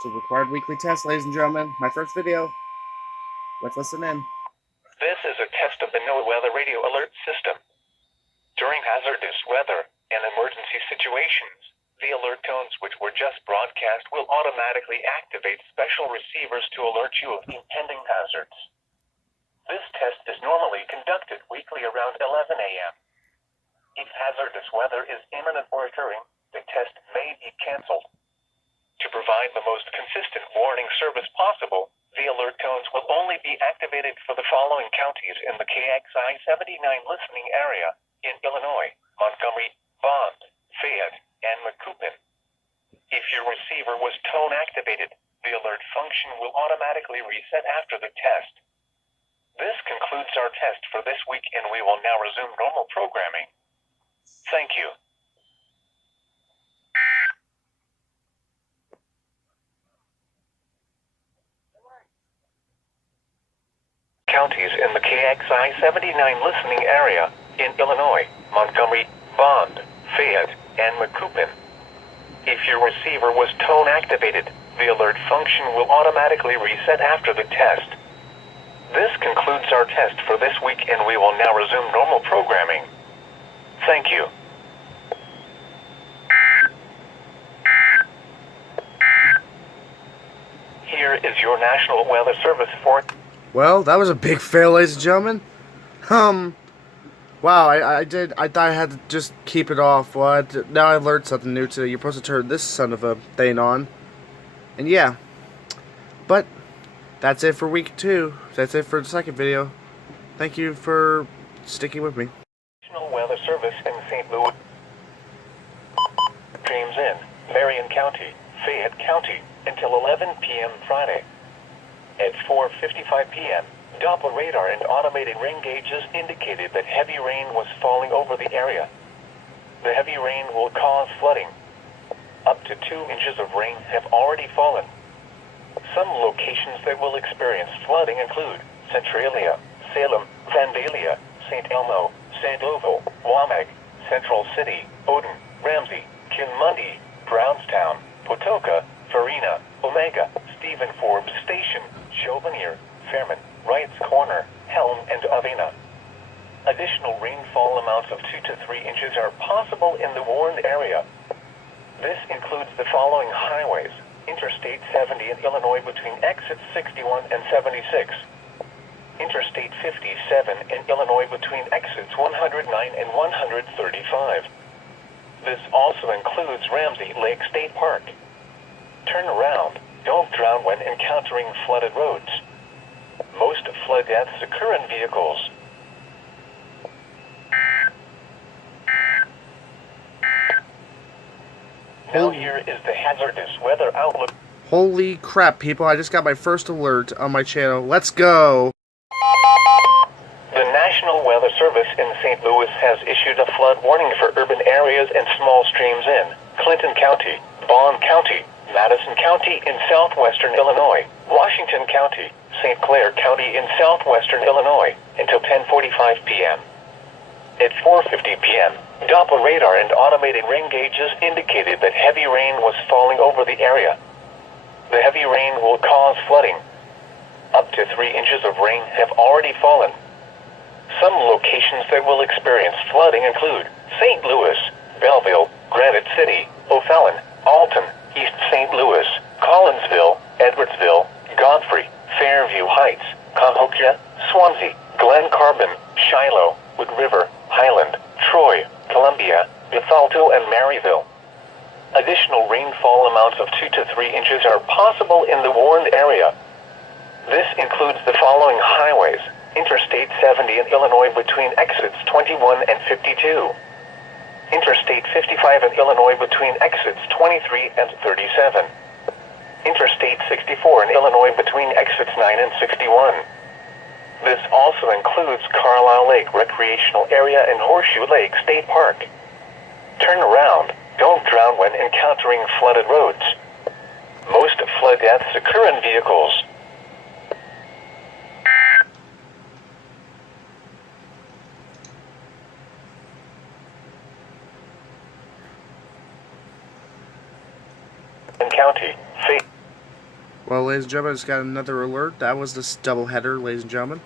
It's a required weekly test, ladies and gentlemen. My first video. Let's listen in. This is a test of the NOAA Weather Radio Alert System. During hazardous weather and emergency situations, the alert tones which were just broadcast will automatically activate special receivers to alert you of impending hazards. This test is normally conducted weekly around 11 a.m. If hazardous weather is imminent or occurring, the test may be canceled. To provide the most consistent warning service possible, the alert tones will only be activated for the following counties in the KXI 79 listening area in Illinois: Montgomery, Bond, Fayette, and Macoupin. If your receiver was tone activated, the alert function will automatically reset after the test. This concludes our test for this week, and we will now resume normal programming. Thank you. Counties in the KXI 79 listening area in Illinois: Montgomery, Bond, Fayette, and Macoupin. If your receiver was tone activated, the alert function will automatically reset after the test. This concludes our test for this week, and we will now resume normal programming. Thank you. Here is your National Weather Service for... Well, that was a big fail, ladies and gentlemen. Wow, I thought I had to just keep it off. Well, now I learned something new today. You're supposed to turn this son of a thing on. And yeah. But, that's it for week 2. That's it for the second video. Thank you for sticking with me. National Weather Service in St. Louis. James in Marion County, Fayette County, until 11 p.m. Friday. At 4:55 p.m., Doppler radar and automated rain gauges indicated that heavy rain was falling over the area. The heavy rain will cause flooding. Up to 2 inches of rain have already fallen. Some locations that will experience flooding include Centralia, Salem, Vandalia, St. Elmo, Sandoval, Waumeg, Central City, Odin, Ramsey, Kinmundy, Brownstown, Pawtucket, Farina, Omega, Stephen Forbes Station, Chauvenier, Fairman, Wright's Corner, Helm, and Avena. Additional rainfall amounts of 2 to 3 inches are possible in the warned area. This includes the following highways: Interstate 70 in Illinois between exits 61 and 76. Interstate 57 in Illinois between exits 109 and 135. This also includes Ramsey Lake State Park. Turn around. Don't drown when encountering flooded roads. Most flood deaths occur in vehicles. Now here is the hazardous weather outlook. Holy crap, people. I just got my first alert on my channel. Let's go. The National Weather Service in St. Louis has issued a flood warning for urban areas and small streams in Clinton County, Bond County, Madison County in southwestern Illinois, Washington County, St. Clair County in southwestern Illinois, until 10:45 p.m. At 4:50 p.m., Doppler radar and automated rain gauges indicated that heavy rain was falling over the area. The heavy rain will cause flooding. Up to 3 inches of rain have already fallen. Some locations that will experience flooding include St. Louis, Belleville, Granite City, O'Fallon, Alton, East St. Louis, Collinsville, Edwardsville, Godfrey, Fairview Heights, Cahokia, Swansea, Glen Carbon, Shiloh, Wood River, Highland, Troy, Columbia, Bethalto, and Maryville. Additional rainfall amounts of 2 to 3 inches are possible in the warned area. This includes the following highways: Interstate 70 in Illinois between exits 21 and 52. Interstate 55 in Illinois between exits 23 and 37. Interstate 64 in Illinois between exits 9 and 61. This also includes Carlisle Lake Recreational Area and Horseshoe Lake State Park. Turn around. Don't drown when encountering flooded roads. Most flood deaths occur in vehicles. County, Well, ladies and gentlemen, I just got another alert. That was this doubleheader, ladies and gentlemen.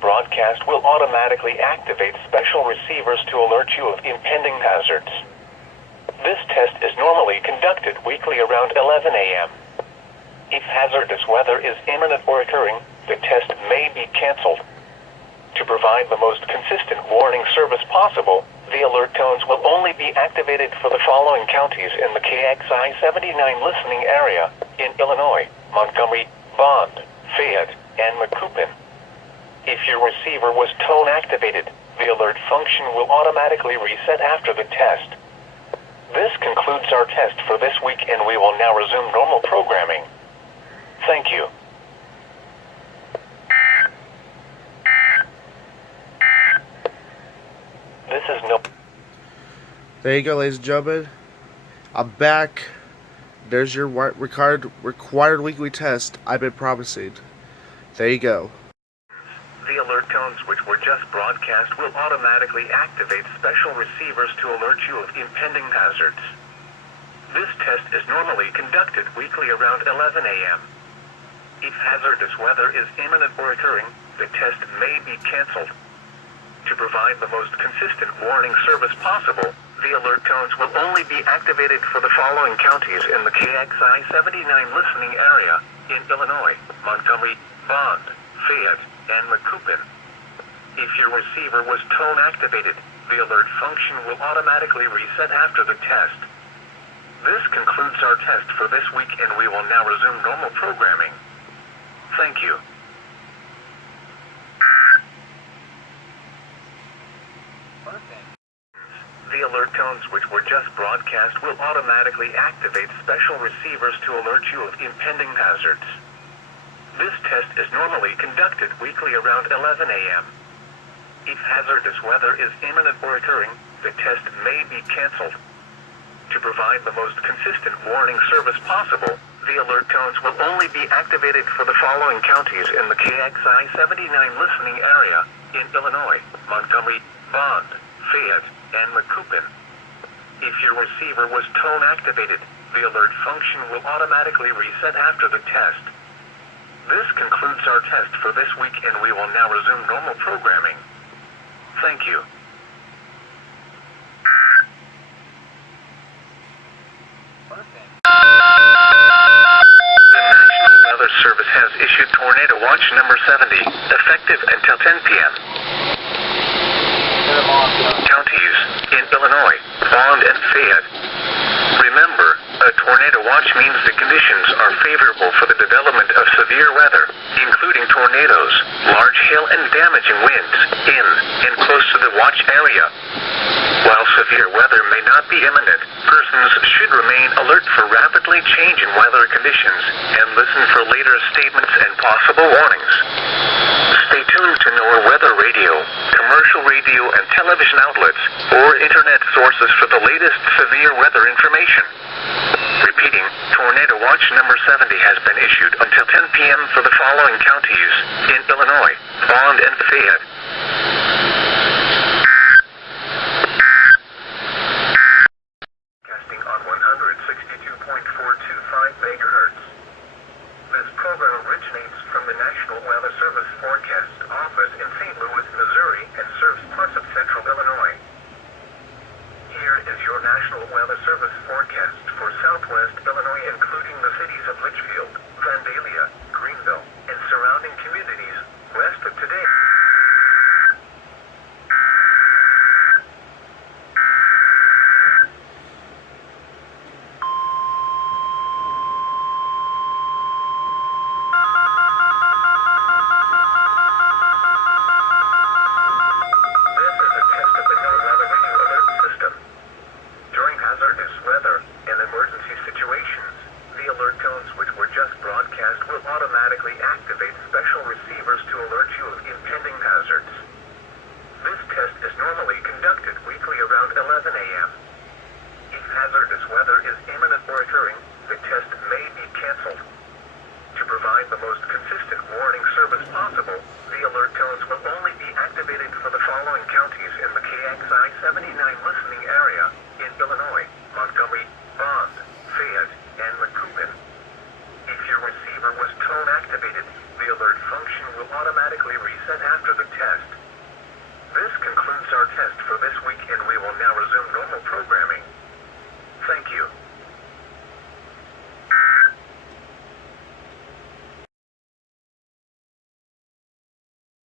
Broadcast will automatically activate special receivers to alert you of impending hazards. This test is normally conducted weekly around 11 a.m. If hazardous weather is imminent or occurring, the test may be canceled. To provide the most consistent warning service possible, the alert tones will only be activated for the following counties in the KXI 79 listening area in Illinois: Montgomery, Bond, Fayette, and Macoupin. If your receiver was tone activated, the alert function will automatically reset after the test. This concludes our test for this week, and we will now resume normal programming. Thank you. This is no... There you go, ladies and gentlemen. I'm back. There's your required weekly test I've been promising. There you go. The alert tones which were just broadcast will automatically activate special receivers to alert you of impending hazards. This test is normally conducted weekly around 11 a.m. If hazardous weather is imminent or occurring, the test may be canceled. To provide the most consistent warning service possible, the alert tones will only be activated for the following counties in the KXI 79 listening area in Illinois: Montgomery, Bond, Fayette, and Macoupin. If your receiver was tone activated, the alert function will automatically reset after the test. This concludes our test for this week, and we will now resume normal programming. Thank you. The alert tones which were just broadcast will automatically activate special receivers to alert you of impending hazards. This test is normally conducted weekly around 11 a.m. If hazardous weather is imminent or occurring, the test may be canceled. To provide the most consistent warning service possible, the alert tones will only be activated for the following counties in the KXI 79 listening area in Illinois: Montgomery, Bond, Fayette, and Macoupin. If your receiver was tone activated, the alert function will automatically reset after the test. This concludes our test for this week, and we will now resume normal programming. Thank you. The National Weather Service has issued Tornado Watch number 70, effective until 10 p.m. Counties in Illinois: Bond and Fayette. Remember, a tornado watch means the conditions are favorable for the development of severe weather, including tornadoes, large hail and damaging winds, in and close to the watch area. While severe weather may not be imminent, persons should remain alert for rapidly changing weather conditions and listen for later statements and possible warnings. Stay tuned to NOAA weather radio, commercial radio and television outlets, or internet sources for the latest severe weather information. Repeating, Tornado Watch number 70 has been issued until 10 p.m. for the following counties in Illinois: Bond and Fayette. Casting on 162.425 megahertz. This program originates from the National Weather Service Forecast Office in St. Louis, Missouri, and serves parts of central Illinois. Here is your National Weather Service